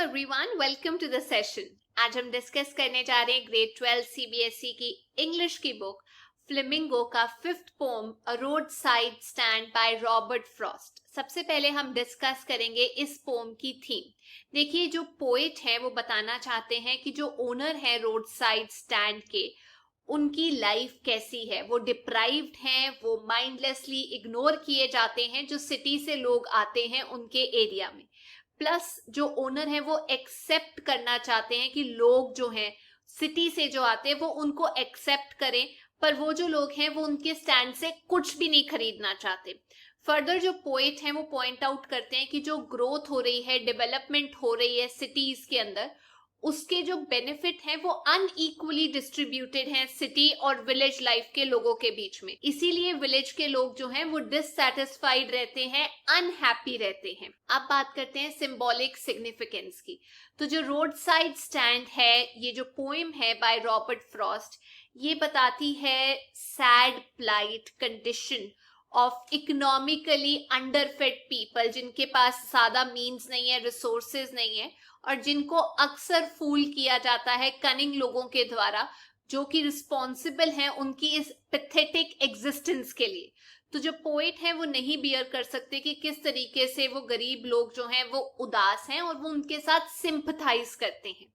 Everyone, welcome to the session. आज हम discuss करने जा रहे हैं ग्रेड 12 सीबीएसई की इंग्लिश की बुक फ्लेमिंगो का fifth poem a road side stand by Robert Frost. सबसे पहले हम डिस्कस करेंगे इस पोम की थीम। देखिए, जो पोएट है वो बताना चाहते हैं कि जो ओनर है रोड साइड स्टैंड के, उनकी लाइफ कैसी है। वो डिप्राइव्ड हैं, वो माइंडलेसली इग्नोर किए जाते हैं जो सिटी से लोग आते हैं उनके एरिया में। प्लस जो ओनर है वो एक्सेप्ट करना चाहते हैं कि लोग जो हैं सिटी से जो आते हैं वो उनको एक्सेप्ट करें, पर वो जो लोग हैं वो उनके स्टैंड से कुछ भी नहीं खरीदना चाहते। फर्दर जो पोएट हैं वो पॉइंट आउट करते हैं कि जो ग्रोथ हो रही है, डेवलपमेंट हो रही है सिटीज के अंदर, उसके जो बेनिफिट हैं वो अनइक्वली डिस्ट्रीब्यूटेड हैं सिटी और विलेज लाइफ के लोगों के बीच में। इसीलिए विलेज के लोग जो हैं वो डिससैटिस्फाइड रहते हैं, अनहैप्पी रहते हैं। अब बात करते हैं सिंबॉलिक सिग्निफिकेंस की। तो जो रोड साइड स्टैंड है, ये जो पोएम है बाय रॉबर्ट फ्रॉस्ट, ये बताती है sad plight condition of economically underfed people, जिनके पास ज्यादा मीन्स नहीं है, रिसोर्सेज नहीं है, और जिनको अक्सर फूल किया जाता है कनिंग लोगों के द्वारा, जो कि रिस्पॉन्सिबल हैं उनकी इस पैथेटिक एग्जिस्टेंस के लिए। तो जो पोएट हैं वो नहीं बियर कर सकते कि किस तरीके से वो गरीब लोग जो हैं वो उदास हैं, और वो उनके साथ सिंपथाइज करते हैं।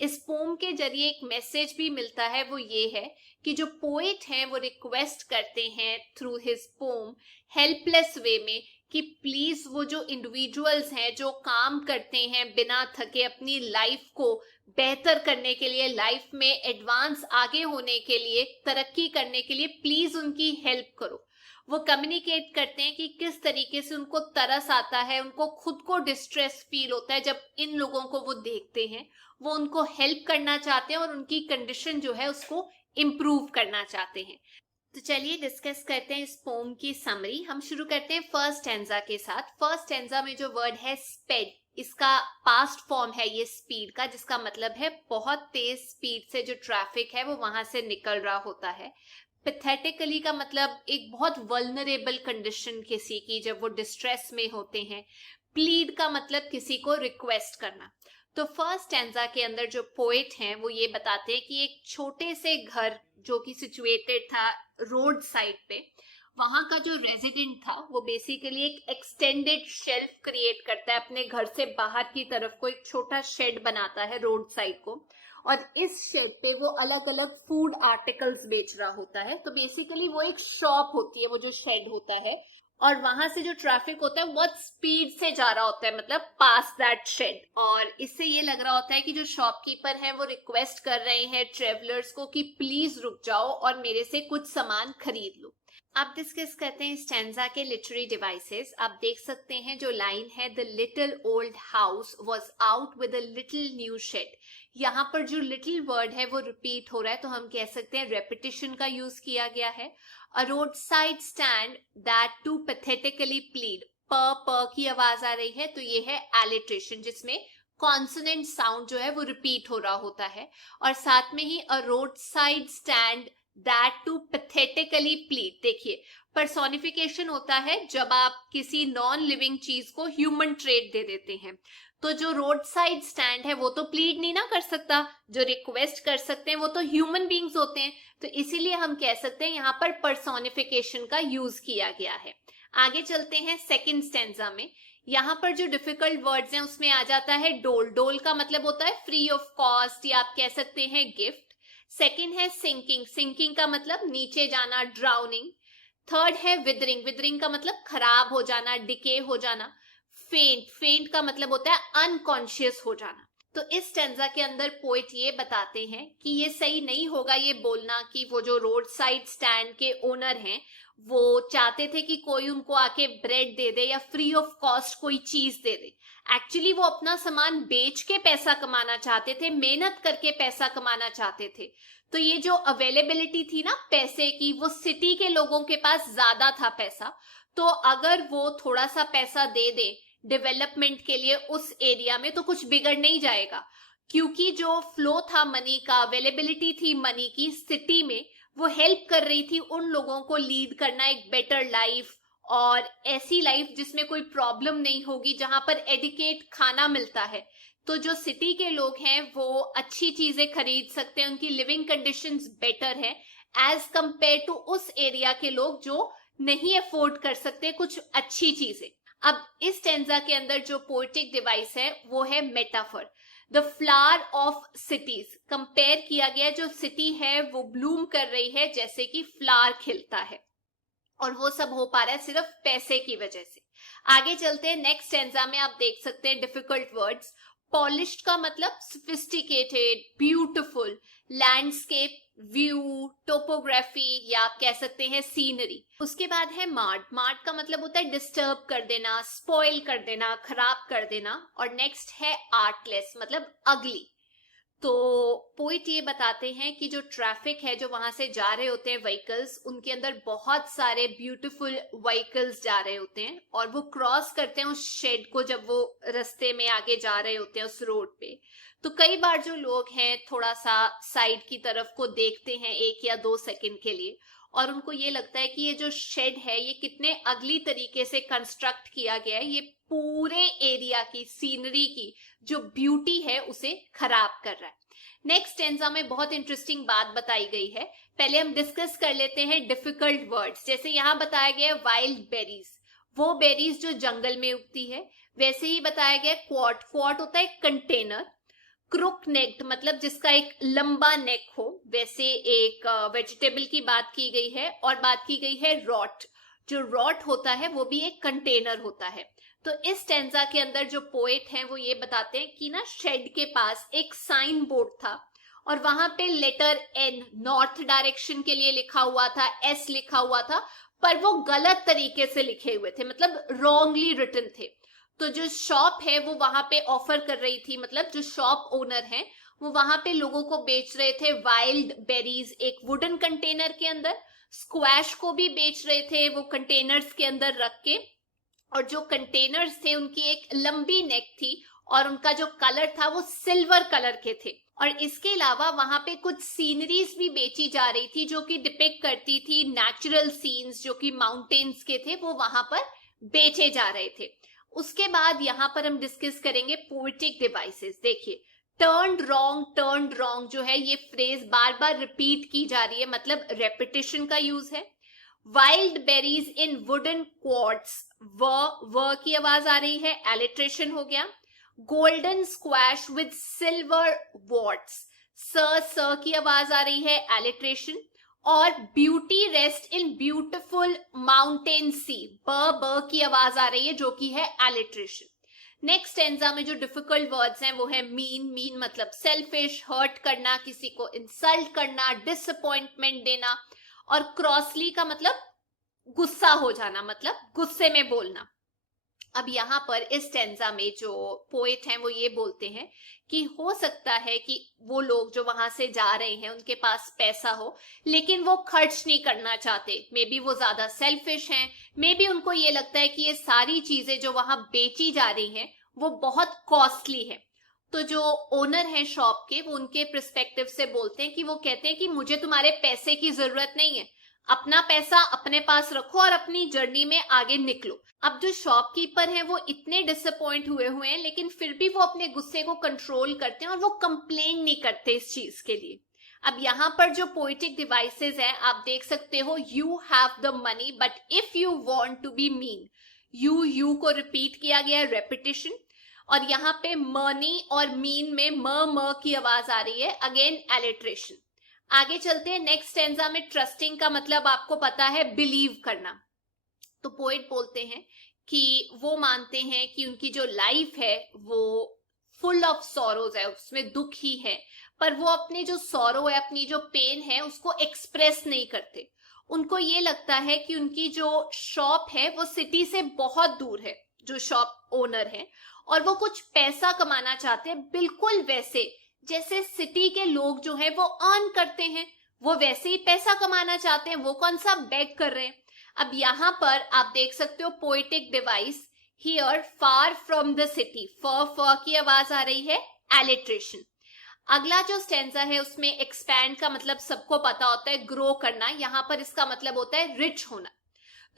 इस पोम के जरिए एक मैसेज भी मिलता है, वो ये है कि जो पोएट हैं वो रिक्वेस्ट करते हैं थ्रू हिज पोम हेल्पलेस वे में कि प्लीज वो जो इंडिविजुअल्स हैं जो काम करते हैं बिना थके अपनी लाइफ को बेहतर करने के लिए, लाइफ में एडवांस आगे होने के लिए, तरक्की करने के लिए, प्लीज उनकी हेल्प करो। वो कम्युनिकेट करते हैं कि किस तरीके से उनको तरस आता है, उनको खुद को डिस्ट्रेस फील होता है जब इन लोगों को वो देखते हैं। वो उनको हेल्प करना चाहते हैं और उनकी कंडीशन जो है उसको इम्प्रूव करना चाहते हैं। तो चलिए डिस्कस करते हैं इस पोम की समरी। हम शुरू करते हैं फर्स्ट स्टैंजा के साथ। फर्स्ट स्टैंजा में जो वर्ड है स्पेड, इसका पास्ट फॉर्म है ये स्पीड का, जिसका मतलब है बहुत तेज स्पीड से जो ट्रैफिक है वो वहां से निकल रहा होता है। पैथेटिकली का मतलब एक बहुत वल्नरेबल कंडीशन किसी की जब वो डिस्ट्रेस में होते हैं। प्लीड का मतलब किसी को रिक्वेस्ट करना। तो फर्स्ट स्टैंजा के अंदर जो पोएट हैं वो ये बताते हैं कि एक छोटे से घर जो कि सिचुएटेड था रोड साइड पे, वहां का जो रेजिडेंट था वो बेसिकली एक एक्सटेंडेड शेल्फ क्रिएट करता है अपने घर से बाहर की तरफ को, एक छोटा शेड बनाता है रोड साइड को, और इस शेड पे वो अलग अलग फूड आर्टिकल्स बेच रहा होता है। तो बेसिकली वो एक शॉप होती है वो जो शेड होता है, और वहां से जो ट्रैफिक होता है बहुत स्पीड से जा रहा होता है, मतलब पास दैट शेड। और इससे ये लग रहा होता है कि जो शॉपकीपर हैं वो रिक्वेस्ट कर रहे हैं ट्रेवलर्स को कि प्लीज रुक जाओ और मेरे से कुछ सामान खरीद लो। अब डिस्कस करते हैं स्टैंजा के लिटरेरी डिवाइसेस। आप देख सकते हैं जो लाइन है, the little old house was out with a little new shed. यहाँ पर जो लिटिल वर्ड है वो रिपीट हो रहा है, तो हम कह सकते हैं रेपिटेशन का यूज किया गया है। A road side stand that too pathetically plead, प की आवाज आ रही है, तो ये है एलिट्रेशन, जिसमें कॉन्सोनेंट साउंड जो है वो रिपीट हो रहा होता है। और साथ में ही a road side stand that too pathetically plead, देखिए पर्सोनिफिकेशन होता है जब आप किसी नॉन लिविंग चीज को ह्यूमन ट्रेट दे देते हैं। तो जो रोड साइड स्टैंड है वो तो प्लीड नहीं ना कर सकता, जो रिक्वेस्ट कर सकते हैं वो तो ह्यूमन बीइंग्स होते हैं, तो इसीलिए हम कह सकते हैं यहाँ पर पर्सोनिफिकेशन का यूज किया गया है। आगे चलते हैं सेकंड स्टैंजा में। यहाँ पर जो डिफिकल्ट वर्ड्स हैं उसमें आ जाता है डोल। डोल का मतलब होता है फ्री ऑफ कॉस्ट, या आप कह सकते हैं गिफ्ट। सेकंड है सिंकिंग, सिंकिंग का मतलब नीचे जाना, ड्राउनिंग। थर्ड है विदरिंग, विदरिंग का मतलब खराब हो जाना, डिके हो जाना। फेंट, फेंट का मतलब होता है अनकॉन्शियस हो जाना। तो इस स्टैंजा के अंदर पोएट ये बताते हैं कि ये सही नहीं होगा ये बोलना कि वो जो रोड साइड स्टैंड के ओनर हैं वो चाहते थे कि कोई उनको आके ब्रेड दे दे या फ्री ऑफ कॉस्ट कोई चीज दे दे। एक्चुअली वो अपना सामान बेच के पैसा कमाना चाहते थे, मेहनत करके पैसा कमाना चाहते थे। तो ये जो अवेलेबिलिटी थी ना पैसे की, वो सिटी के लोगों के पास ज्यादा था पैसा, तो अगर वो थोड़ा सा पैसा दे दे डेवलपमेंट के लिए उस एरिया में तो कुछ बिगड़ नहीं जाएगा, क्योंकि जो फ्लो था मनी का, अवेलेबिलिटी थी मनी की सिटी में, वो हेल्प कर रही थी उन लोगों को लीड करना एक बेटर लाइफ, और ऐसी लाइफ जिसमें कोई प्रॉब्लम नहीं होगी, जहां पर एडिकेट खाना मिलता है, तो जो सिटी के लोग हैं वो अच्छी चीजें खरीद सकते हैं, उनकी लिविंग कंडीशंस बेटर है एज कंपेयर टू उस एरिया के लोग जो नहीं अफोर्ड कर सकते कुछ अच्छी चीजें। अब इस स्टेंजा के अंदर जो पोएटिक डिवाइस है वो है metaphor, the flower of cities. Compare किया गया, जो सिटी है वो ब्लूम कर रही है जैसे कि फ्लावर खिलता है, और वो सब हो पा रहा है सिर्फ पैसे की वजह से। आगे चलते हैं, नेक्स्ट स्टेंजा में आप देख सकते हैं डिफिकल्ट वर्ड्स। पॉलिश्ड का मतलब sophisticated, beautiful, landscape, view, topography, या आप कह सकते हैं सीनरी। उसके बाद है मार्ड। मार्ड का मतलब होता है डिस्टर्ब कर देना, स्पॉइल कर देना, खराब कर देना। और नेक्स्ट है आर्टलेस, मतलब अगली। तो पोइट ये बताते हैं कि जो ट्रैफिक है, जो वहां से जा रहे होते हैं व्हीकल्स, उनके अंदर बहुत सारे ब्यूटीफुल व्हीकल्स जा रहे होते हैं और वो क्रॉस करते हैं उस शेड को जब वो रास्ते में आगे जा रहे होते हैं उस रोड पे। तो कई बार जो लोग हैं थोड़ा सा साइड की तरफ को देखते हैं 1 या 2 सेकंड के लिए, और उनको ये लगता है कि ये जो शेड है ये कितने अगली तरीके से कंस्ट्रक्ट किया गया है, ये पूरे एरिया की सीनरी की जो ब्यूटी है उसे खराब कर रहा है। नेक्स्ट स्टेंजा में बहुत इंटरेस्टिंग बात बताई गई है। पहले हम डिस्कस कर लेते हैं डिफिकल्ट वर्ड्स। जैसे यहाँ बताया गया वाइल्ड बेरीज, वो बेरीज जो जंगल में उगती है। वैसे ही बताया गया क्वाट। क्वाट होता है कंटेनर। क्रुक नेक्ड मतलब जिसका एक लंबा नेक हो, वैसे एक वेजिटेबल की बात की गई है। और बात की गई है रॉट। जो रॉट होता है वो भी एक कंटेनर होता है। तो इस स्टेंजा के अंदर जो पोएट हैं वो ये बताते हैं कि ना शेड के पास एक साइन बोर्ड था और वहां पे लेटर एन नॉर्थ डायरेक्शन के लिए लिखा हुआ था, एस लिखा हुआ था, पर वो गलत तरीके से लिखे हुए थे, मतलब रॉन्गली रिटन थे। तो जो शॉप है वो वहां पे ऑफर कर रही थी, मतलब जो शॉप ओनर है वो वहां पे लोगों को बेच रहे थे वाइल्ड बेरीज एक वुडन कंटेनर के अंदर। स्क्वैश को भी बेच रहे थे वो कंटेनर्स के अंदर रख के, और जो कंटेनर्स थे उनकी एक लंबी नेक थी और उनका जो कलर था वो सिल्वर कलर के थे। और इसके अलावा वहां पे कुछ सीनरीज भी बेची जा रही थी जो कि डिपिक्ट करती थी नेचुरल सीन्स जो कि माउंटेन्स के थे, वो वहां पर बेचे जा रहे थे। उसके बाद यहाँ पर हम डिस्कस करेंगे पोएटिक डिवाइसेस। देखिए टर्न्ड रॉन्ग जो है ये फ्रेज बार बार रिपीट की जा रही है, मतलब रेपिटेशन का यूज है। Wild berries in wooden quarts, व की आवाज आ रही है, एलिट्रेशन हो गया। Golden squash with silver warts, स की आवाज आ रही है, एलिट्रेशन। और beauty rest in beautiful mountain sea, ब की आवाज आ रही है जो कि है एलिट्रेशन। नेक्स्ट स्टेंजा में जो डिफिकल्ट वर्ड्स हैं वो है मीन मतलब सेल्फिश, हर्ट करना, किसी को इंसल्ट करना, डिसअपॉइंटमेंट देना। और क्रॉसली का मतलब गुस्सा हो जाना, मतलब गुस्से में बोलना। अब यहाँ पर इस स्टेंजा में जो पोएट हैं वो ये बोलते हैं कि हो सकता है कि वो लोग जो वहां से जा रहे हैं उनके पास पैसा हो लेकिन वो खर्च नहीं करना चाहते। मे बी वो ज्यादा सेल्फिश हैं, मे बी उनको ये लगता है कि ये सारी चीजें जो वहां बेची जा रही हैं वो बहुत कॉस्टली है। तो जो ओनर है शॉप के वो उनके पर्सपेक्टिव से बोलते हैं कि वो कहते हैं कि मुझे तुम्हारे पैसे की जरूरत नहीं है, अपना पैसा अपने पास रखो और अपनी जर्नी में आगे निकलो। अब जो शॉपकीपर हैं वो इतने डिसअपॉइंट हुए हैं लेकिन फिर भी वो अपने गुस्से को कंट्रोल करते हैं और वो कंप्लेन नहीं करते इस चीज के लिए। अब यहाँ पर जो पोएटिक डिवाइसेस हैं आप देख सकते हो, you have the money but if you want to be mean, you को रिपीट किया गया, रेपिटेशन। और यहाँ पे मनी और मीन में म की आवाज आ रही है, अगेन एलिट्रेशन। आगे चलते हैं नेक्स्ट स्टेंजा में। ट्रस्टिंग का मतलब आपको पता है बिलीव करना। तो पोएट बोलते हैं कि वो मानते हैं कि उनकी जो लाइफ है वो फुल ऑफ सॉरोज है, उसमें दुख ही है, पर वो अपनी जो सॉरो है, अपनी जो पेन है उसको एक्सप्रेस नहीं करते। उनको ये लगता है कि उनकी जो शॉप है वो सिटी से बहुत दूर है, जो शॉप ओनर है, और वो कुछ पैसा कमाना चाहते हैं, बिल्कुल वैसे जैसे सिटी के लोग जो है वो अर्न करते हैं, वो वैसे ही पैसा कमाना चाहते हैं, वो कौन सा बेग कर रहे हैं। अब यहाँ पर आप देख सकते हो poetic device here, far from the city, फ की आवाज आ रही है, एलिट्रेशन। अगला जो स्टेंजा है उसमें एक्सपैंड का मतलब सबको पता होता है, ग्रो करना। यहाँ पर इसका मतलब होता है रिच होना।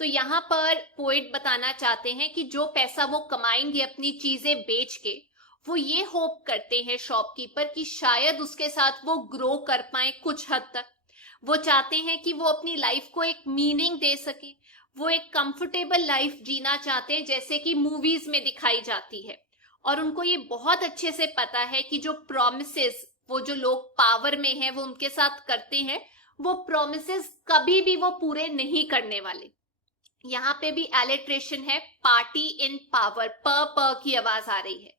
तो यहाँ पर पोएट बताना चाहते हैं कि जो पैसा वो कमाएंगे अपनी चीजें बेच के, वो ये होप करते हैं शॉपकीपर कि शायद उसके साथ वो ग्रो कर पाए कुछ हद तक। वो चाहते हैं कि वो अपनी लाइफ को एक मीनिंग दे सके, वो एक कंफर्टेबल लाइफ जीना चाहते हैं जैसे कि मूवीज में दिखाई जाती है। और उनको ये बहुत अच्छे से पता है कि जो प्रॉमिसेस वो जो लोग पावर में हैं वो उनके साथ करते हैं, वो प्रॉमिसेस कभी भी वो पूरे नहीं करने वाले। यहाँ पे भी एलिट्रेशन है, पार्टी इन पावर, प की आवाज आ रही है।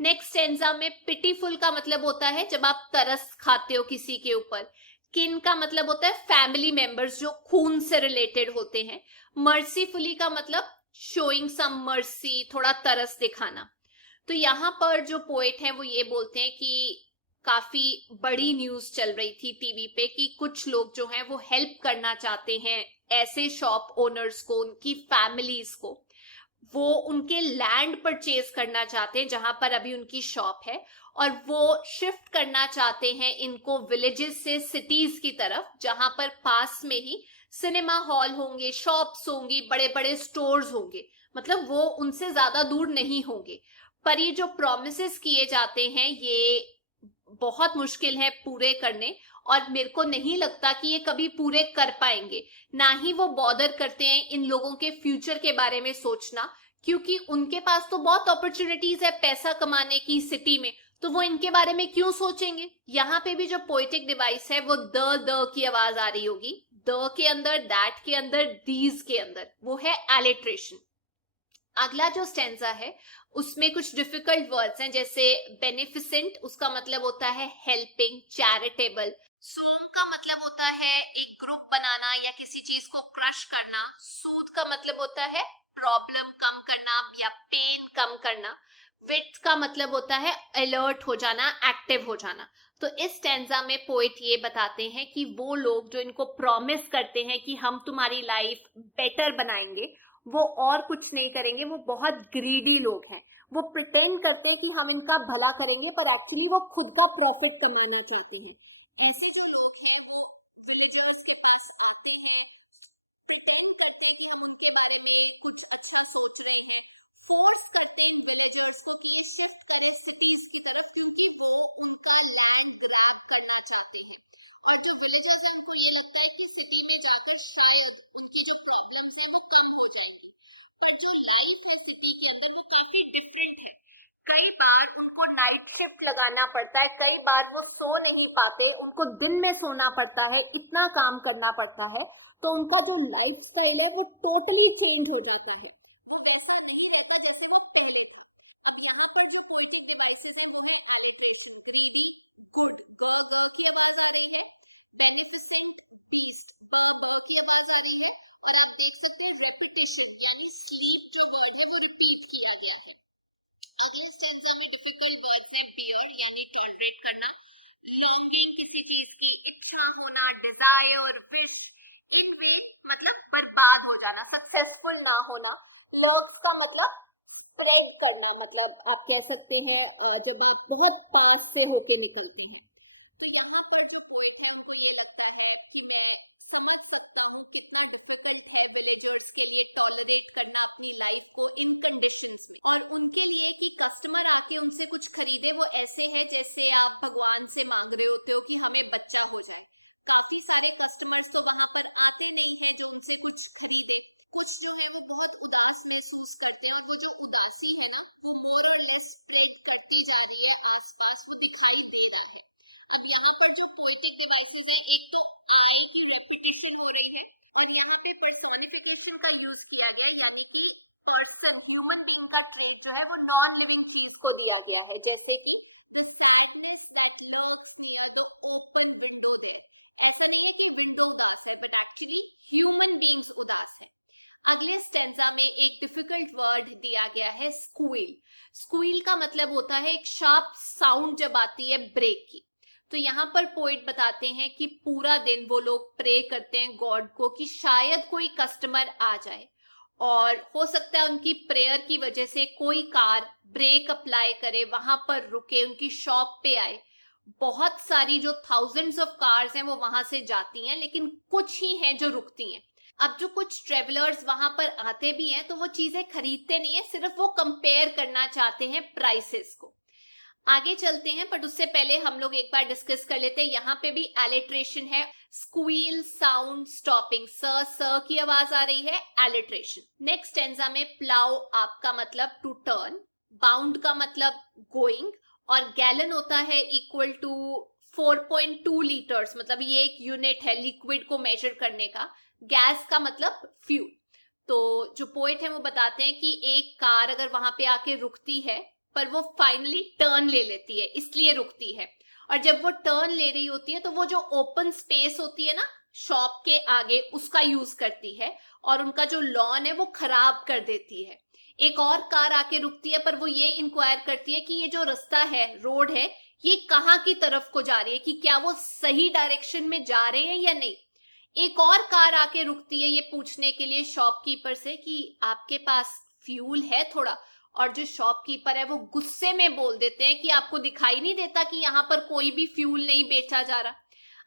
नेक्स्ट स्टेंजा में पिटीफुल का मतलब होता है जब आप तरस खाते हो किसी के ऊपर। किन का मतलब होता है फैमिली मेंबर्स जो खून से रिलेटेड होते हैं। मर्सीफुली का मतलब शोइंग सम मर्सी, थोड़ा तरस दिखाना। तो यहाँ पर जो पोएट है वो ये बोलते हैं कि काफी बड़ी न्यूज चल रही थी टीवी पे कि कुछ लोग जो हैं वो हेल्प करना चाहते हैं ऐसे शॉप ओनर्स को, उनकी फैमिलीज को। वो उनके लैंड परचेज करना चाहते हैं जहां पर अभी उनकी शॉप है, और वो शिफ्ट करना चाहते हैं इनको विलेजेस से सिटीज की तरफ, जहां पर पास में ही सिनेमा हॉल होंगे, शॉप्स होंगी, बड़े बड़े स्टोर्स होंगे, मतलब वो उनसे ज्यादा दूर नहीं होंगे। पर ये जो प्रोमिसेस किए जाते हैं ये बहुत मुश्किल है पूरे करने, और मेरे को नहीं लगता कि ये कभी पूरे कर पाएंगे। ना ही वो बॉदर करते हैं इन लोगों के फ्यूचर के बारे में सोचना, क्योंकि उनके पास तो बहुत अपॉर्चुनिटीज है पैसा कमाने की सिटी में, तो वो इनके बारे में क्यों सोचेंगे। यहाँ पे भी जो पोएटिक डिवाइस है वो द की आवाज आ रही होगी, द के अंदर, दैट के अंदर, दीज के अंदर, वो है एलिट्रेशन। अगला जो स्टेंजा है उसमें कुछ डिफिकल्ट वर्ड्स हैं, जैसे बेनिफिसेंट, उसका मतलब होता है हेल्पिंग, चैरिटेबल। सोम का मतलब होता है एक ग्रुप बनाना या किसी चीज को क्रश करना। सूद का मतलब होता है प्रॉब्लम कम करना या पेन कम करना। विट का मतलब होता है अलर्ट हो जाना, एक्टिव हो जाना। तो इस स्टेंजा में पोएट ये बताते हैं कि वो लोग जो इनको प्रॉमिस करते हैं कि हम तुम्हारी लाइफ बेटर बनाएंगे, वो और कुछ नहीं करेंगे, वो बहुत ग्रीडी लोग हैं। वो प्रिटेंड करते हैं कि हम इनका भला करेंगे, पर एक्चुअली वो खुद का प्रॉफिट कमाना चाहते हैं। ऐसे जो लोग हैं वो विलेजर्स के पास आते हैं, प्रिटेंड करते हैं कि हम उनके बारे में कुछ अच्छा सोच रहे हैं, फोर्स करते हैं इन विलेजर्स को कि ये शिफ्ट करें सिटीज की तरफ, क्योंकि वो उनका लैंड ग्रैब करना चाहते हैं। और जो विलेजर्स हैं उनको ये लगता है कि सिटी में जाकर शायद उनकी जो प्रॉब्लम्स हैं वो कम हो जाएंगी। पर जो लाइफ है सिटी के अंदर वो काफी डिफरेंट है। कई बार उनको नाइट शिफ्ट लगाना पड़ता है, कई बार वो सो नहीं पाते, उनको दिन में सोना पड़ता है, इतना काम करना पड़ता है। तो उनका जो लाइफ स्टाइल है वो टोटली चेंज हो जाता है, वो वैसा नहीं रहता जैसे वो पहले था। अब यहाँ पर जो पोएटिक डिवाइसेस हैं वो है एलिट्रेशन, ग्रीडी, गुड, ग की आवाज आ रही है। बेनिफिसेंट, बीस्ट, ब की आवाज आ रही है। और आप देख सकते हैं रेपिटेशन, यानी स्लीप जो वर्ड है वो रिपीट किया गया है। अगले स्टेंजा में डिफिकल्ट वर्ड्स हैं, बियर यानी टॉलरेट करना, लॉन्गिंग किसी चीज की इच्छा होना, डिजायर, विश, इन वेन मतलब बर्बाद हो जाना, सक्सेसफुल ना होना। लर्क्स का मतलब स्प्रेड करना, मतलब आप कह सकते हैं जब आप बहुत पास से होके निकलते हैं। तो यहाँ पर जो पोएट है उनको ये लगता है कि मैं समझ सकता हूं कितना डिफिकल्ट है विलेजर्स के लिए टॉलरेट करना अपनी लाइफ को इन कंडीशंस में, और उनके लिए कि कस्टमर आके उनसे कुछ खरीदे वो ऐसे है जैसे आप भगवान से मांग रहे होते हो कि हमें बच्चा हो जाए। काफी सारे कस्टमर्स तो वहां पर आते नहीं है जो उनसे कुछ खरीदे। कुछ जो है वो बहुत उदास महसूस करते हैं, और वो जो उदासी है ना वो मोर और लेस स्प्रेड करती जा रही है आसपास, वो दिखाई दे रहा है। अब यहाँ पर जो पोएटिक डिवाइसेस हैं, एक तो आई की रेपिटेशन हो रही है, और यहाँ पे पर्सोनिफिकेशन का यूज किया गया, यानी कि पर्सन, ह्यूमन बीइंग का ट्रेट जो है वो नॉन लिविंग चीज को दिया गया है, जैसे कि the sadness that lurks near the open window there. ऐसा नहीं है कि विंडो उदास है, बट एक्चुअली ह्यूमन बीइंग्स उदास है। अगले स्टेंजा में एक डिफिकल्ट वर्ड दिया गया है, स्क्वील। स्क्वील का मतलब होता है एक शार्प साउंड जब आती है ब्रेक की। तो यहाँ पर पोएट बताते हैं कि पूरा दिन वो लोग प्रे करते हैं गॉड को कि शायद कोई कस्टमर आ जाए, और हो सकता है उनकी प्रेयर की वजह से कोई कार ब्रेक अप्लाई करे, वहां पर रुके, उनकी शॉप पे आए। बहुत सारी जो थाउजेंड्स ऑफ कार्स हैं वो वहां से जाती हैं, लेकिन कुछ ही हैं जो रुकती हैं। अब जो कुछ ट्रेवलर्स वहां पर आते भी हैं तो वो चीजें खरीदते नहीं है, सिर्फ वो कंपेयर करना चाहते हैं प्राइसेस को। आगे चलते हैं, बट उससे पहले हम लोग एक बार डिस्कस कर लेते हैं। यहाँ पे भी एलिट्रेशन है, स्क्वील साउंड स्टॉपिंग, स की आवाज आ रही है, एलिट्रेशन। नेक्स्ट स्टेंजा में प्लाउ अप का मतलब टू टर्न, बाउंड का मतलब गोइंग, और गैलन होता है इक्वल टू 4.2 लीटर्स, मतलब ये एक यूनिट है लिक्विड को मेजर करने का। गैस का मतलब फ्यूल। तो जो पोएट है वो बताते हैं कि एक कार अगर वहां पे आके रुकती है, पर वो फाइनली टर्न ले लेती है, इसलिए रुकती है। और जब वो टर्न ले रही होती है तो वो जो ओपन स्पेस होती है ना शॉप के आगे, उसका यूज करती है, और उनका जो लॉन है वो खराब कर देती है। एक और कार आके रुकती है, पर वो ये इंक्वायर करती है कि ये जो रास्ता है, रोड है, ये कहाँ की तरफ को जा रही है, कि क्या वो सही डायरेक्शन में जा रहे हैं या नहीं। एक और कार आके रुकती है ये पूछने के लिए शॉपकीपर से कि आपके पास फ्यूल है थोड़ा, और जो शॉपकीपर है वो गुस्से में बोल देते हैं कि आपको दिखाई नहीं देता कि यहाँ पर कोई भी फ्यूल नहीं बेचा जा रहा।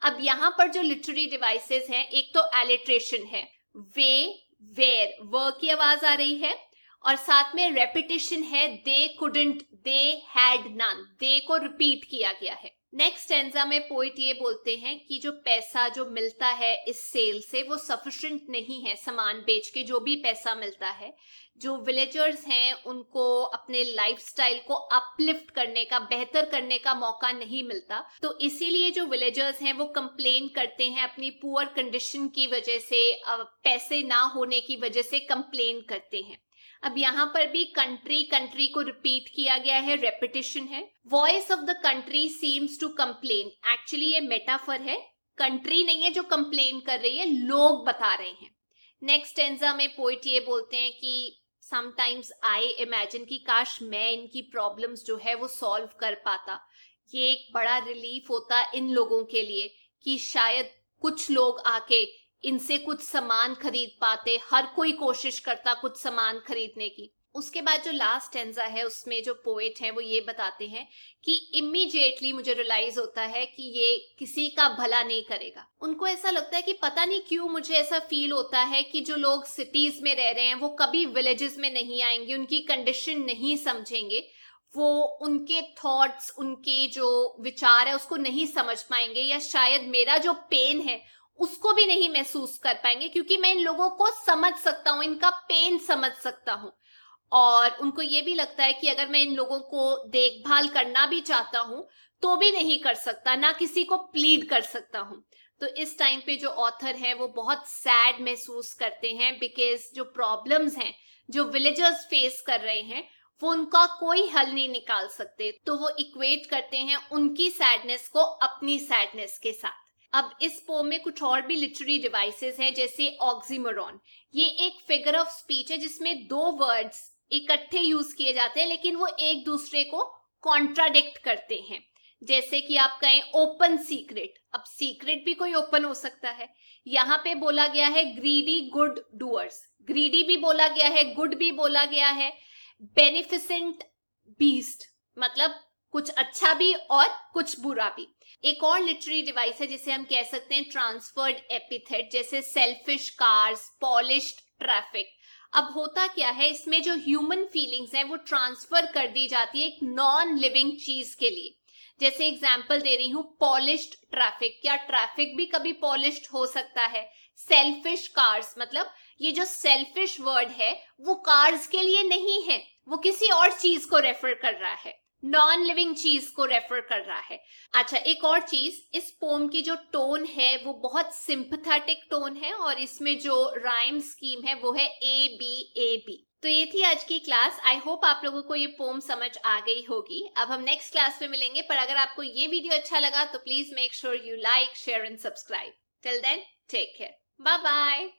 अब यहाँ पर जो लिटरेरी डिवाइसेस हैं, एक तो एलिट्रेशन है, वे, वेयर, व की आवाज आ रही है, और साथ में रेपिटेशन है, they couldn't, they had none, they को रिपीट किया गया है। नेक्स्ट स्टेंजा में पोइट ये बोलते हैं कि जो पैसा जो मिलता है इस सेल से वो सफिशिएंट नहीं है, सामान बेच के जो भी पैसा मिलता है, जो विलेजर्स हैं उनको अपने लाइफस्टाइल को अपलिफ्ट करने का, बेहतर करने का मौका नहीं मिलता। तो इसीलिए जो विलेजर्स हैं वो कंप्लेन करते हैं अपनी पुअर कंडीशन की वजह से, पैसे ना होने की वजह से कंप्लेन करते हैं। अब यहाँ पर भी कंट्री, कंट्री को रिपीट किया गया है, रेपिटेशन है। Voice of the country seems to complain, actually ये मेटाफर है, कंट्री नहीं है जो कंप्लेन कर रही है, लोग बता रहे हैं। नेक्स्ट स्टेंजा में पोइट ये बोलते हैं कि समटाइम्स आई इमेजिन, कि काश मैं इनकी प्रॉब्लम्स जो है वो सॉल्व कर पाता। ये एक बड़ा रिलीफ होता इन लोगों के लिए कि शायद कुछ लोग आके इनसे कुछ सामान खरीद पाते, हर कोई कोशिश करता कुछ सामान खरीदने की। उसके बाद जो लास्ट स्टेंजा है उसमें जो पोएट है वो ये बताते हैं कि इमीडिएटली मुझे रियलाइज होता है कि ये किसी का भला नहीं करेगा। उनको ऐसा लगता है कि पता नहीं क्यों मुझे ऐसा फील होता है कि जो लोग सिटीज में रह रहे हैं वो कभी विलेजेस में नहीं आएंगे, उनकी कंडीशन नहीं समझेंगे, वो उनके थॉट्स, उनके जो विचार है उसको नहीं समझ पाएंगे, या शायद मेरा जो पेन है उसको भी नहीं महसूस कर पाएंगे, क्योंकि मैं इन लोगों को समझ सकता हूं, इनका पेन समझ सकता हूं। और उनको ये भी लगता है कि अगर मैं इन लोगों को देखभाल करना भी चाहता हूं तो भी नहीं कर सकता, ना किसी को प्लीड कर सकता हूं। तो इस टाइम पे जो ऑथर है वो बहुत सैड महसूस करते हैं, बिकॉज जो प्रॉब्लम्स हैं जो विलेजर्स फेस कर रहे हैं वो उनका कोई हल नहीं निकाल सकते। तो वो इक्वेट करते हैं उनकी सैडनेस को अपनी सैडनेस के साथ। अब इस पोम में कुछ और भी लिटरेरी डिवाइसेस हैं, जैसे ऑक्सीमोरॉन। ये एक फिगर ऑफ स्पीच है जिसमें दो वर्ड्स इकट्ठे यूज किए जाते हैं लेकिन वो एक दूसरे को कॉन्ट्राडिक्ट करते हैं। जैसे कि आप कहें ओपन सीक्रेट, अब सीक्रेट भी कोई ओपन हो सकता है। यहाँ पे बोला गया है ग्रीडी गुड डूअर्स, ग्रीडी भी बोला गया है, गुड भी बोला गया है। बेनिफिसेंट बीस्ट, मतलब कुछ अच्छा भी और कुछ बुरा भी। एक और लिटरेरी डिवाइस है जिसे हम कह सकते हैं ट्रांसफर्ड एपिथेट, जैसे सेल्फिश कार्स, पॉलिश्ड ट्रैफिक। अब होता क्या है, इसमें जो ह्यूमन फीलिंग्स हैं वो ट्रांसफर कर दी जाती है एक नॉन लिविंग चीज के लिए। जैसे एग्जांपल दे रही हूं, पॉलिश्ड ट्रैफिक, क्या ट्रैफिक भी कभी पॉलिश्ड हो सकता है? सेल्फिश कार्स, मतलब ये जो सेल्फिश वर्ड है वो कार्स के लिए नहीं है, वो किसी और चीज को रेफर कर रहा है, नॉन लिविंग चीज को रेफर कर रहा है। अच्छा, एक और चीज, इस पोम की जो टोन है वो बहुत सिंपैथेटिक टोन है, और इसमें जो राइम स्कीम है वो है ए बी ए बी। तो ये थी आज की क्लास। आई होप आप लोगों को ये पोम समझ आ गई होगी। अब हम नेक्स्ट क्लास में मिलेंगे, पर अगर आपको ये वीडियो अच्छा लगा तो please make sure you like, share and subscribe. Till then, take care, bye bye.